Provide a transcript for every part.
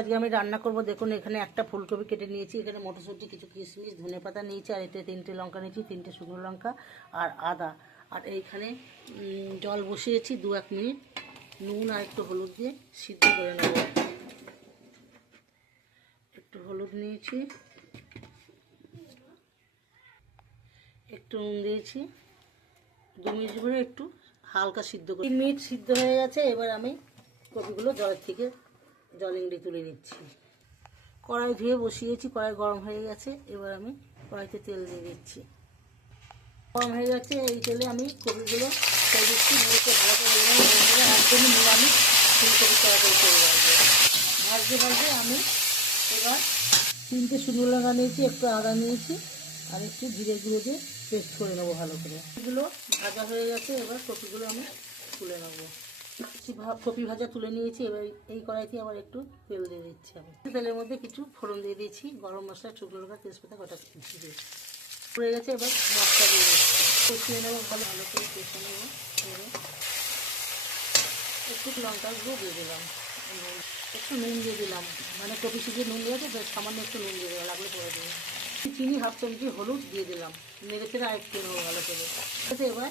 আজকে আমি রান্না করব। দেখুন এখানে একটা ফুলকপি কেটে নিয়েছি, এখানে মটরশুঁটি, কিছু কিশমিশ, ধনেপাতা নিয়েছি, আর এতে 3টে লঙ্কা নিয়েছি, 3টে শুকনো লঙ্কা আর আদা। আর এইখানে জল বসিয়েছি 2-1 মিনিট, নুন আর একটু হলুদ দিয়ে সিদ্ধ করে নেব। একটু হলুদ নিয়েছি, একটু নুন দিয়েছি, 2 মিনিট ধরে একটু হালকা সিদ্ধ করে 3 মিনিট সিদ্ধ হয়ে গেছে। এবার আমি কপিগুলো জলের থেকে জল ইংড়ে তুলে নিচ্ছি। কড়াই ধুয়ে বসিয়েছি, কড়াই গরম হয়ে গেছে। এবার আমি কড়াইতে তেল দিয়ে দিচ্ছি। গরম হয়ে গেছে, এই তেলে আমি কপিগুলো ছেড়ে দিচ্ছি। মুড়িতে ভালো করে দিয়ে একদমই নিরামিষ ফুলকপি তরকারি করে রাখবো। ভাজতে ভাজতে আমি এবার 3টে শুকনো লঙ্কা নিয়েছি, একটু আদা নিয়েছি, আর একটু জিরে গুঁড়ো দিয়ে পেস্ট করে নেবো ভালো করে। এগুলো ভাজা হয়ে গেছে, এবার কপিগুলো আমি তুলে নেবো। কপি ভাজা তুলে নিয়েছি। এবার এই কড়াইতে আবার একটু তেল দিয়ে দিচ্ছি। আমি তেলের মধ্যে কিছু ফোড়ন দিয়ে দিয়েছি, গরম মশলা, শুকনো লঙ্কা, তেজপাতা, গোটা দিয়ে পড়ে গেছে। এবার মশলা দিয়ে দিচ্ছি, কষিয়ে নেবো ভালো করে কষিয়ে নেবো। একটু লঙ্কার গুঁড়ো দিয়ে দিলাম, একটু নুন দিয়ে দিলাম, মানে কপি শিখে নুন দিয়েছে তো সামান্য একটু নুন দিয়ে দেবো, লাগলে পরে দেবো। চিনি 1/2 চামচি, হলুদ দিয়ে দিলাম, নেড়ে চেড়ে আর একটু নেবো ভালো করে। এবার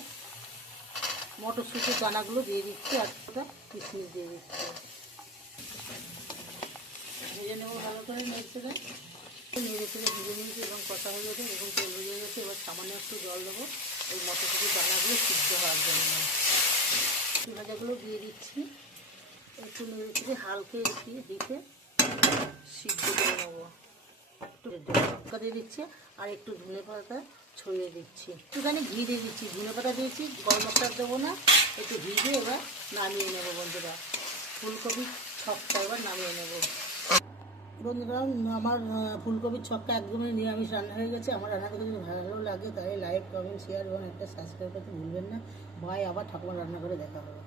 মটরশুঁটির দানাগুলো দিয়ে দিচ্ছি, আর একটা কিশমিশ দিয়ে দিচ্ছি, ভেজে নেবো ভালো করে। নেড়ে চেড়ে ভেজে নিয়েছি এবং কষা হয়ে গেছে, এবং তেল হয়ে গেছে। এবার সামান্য একটু জল দেবো এই মটরশুঁটির দানাগুলো সিদ্ধ হওয়ার জন্য। ভাজাগুলো দিয়ে দিচ্ছি, একটু নেড়ে চেড়ে হালকা দিতে সিদ্ধ করে নেবো। একটু লঙ্কা দিয়ে দিচ্ছি, আর একটু ধনেপাতা ছড়িয়ে দিচ্ছি, একটুখানি ঘি দিয়ে দিচ্ছি, ধনেপাতা দিয়েছি, গরম মশলা দেবো না, একটু ঘি দিয়ে এবার নামিয়ে নেবো বন্ধুরা। ফুলকপির ছক্কা এবার নামিয়ে নেব বন্ধুরা। আমার ফুলকপির ছক্কা একদমই নিরামিষ রান্না হয়ে গেছে। আমার রান্নাটা যদি ভালো লাগে তাহলে লাইক, কমেন্ট, শেয়ার এবং একটা সাবস্ক্রাইব করতে ভুলবেন না। বাই, আবার ঠাকুমার রান্না করে দেখা হবে।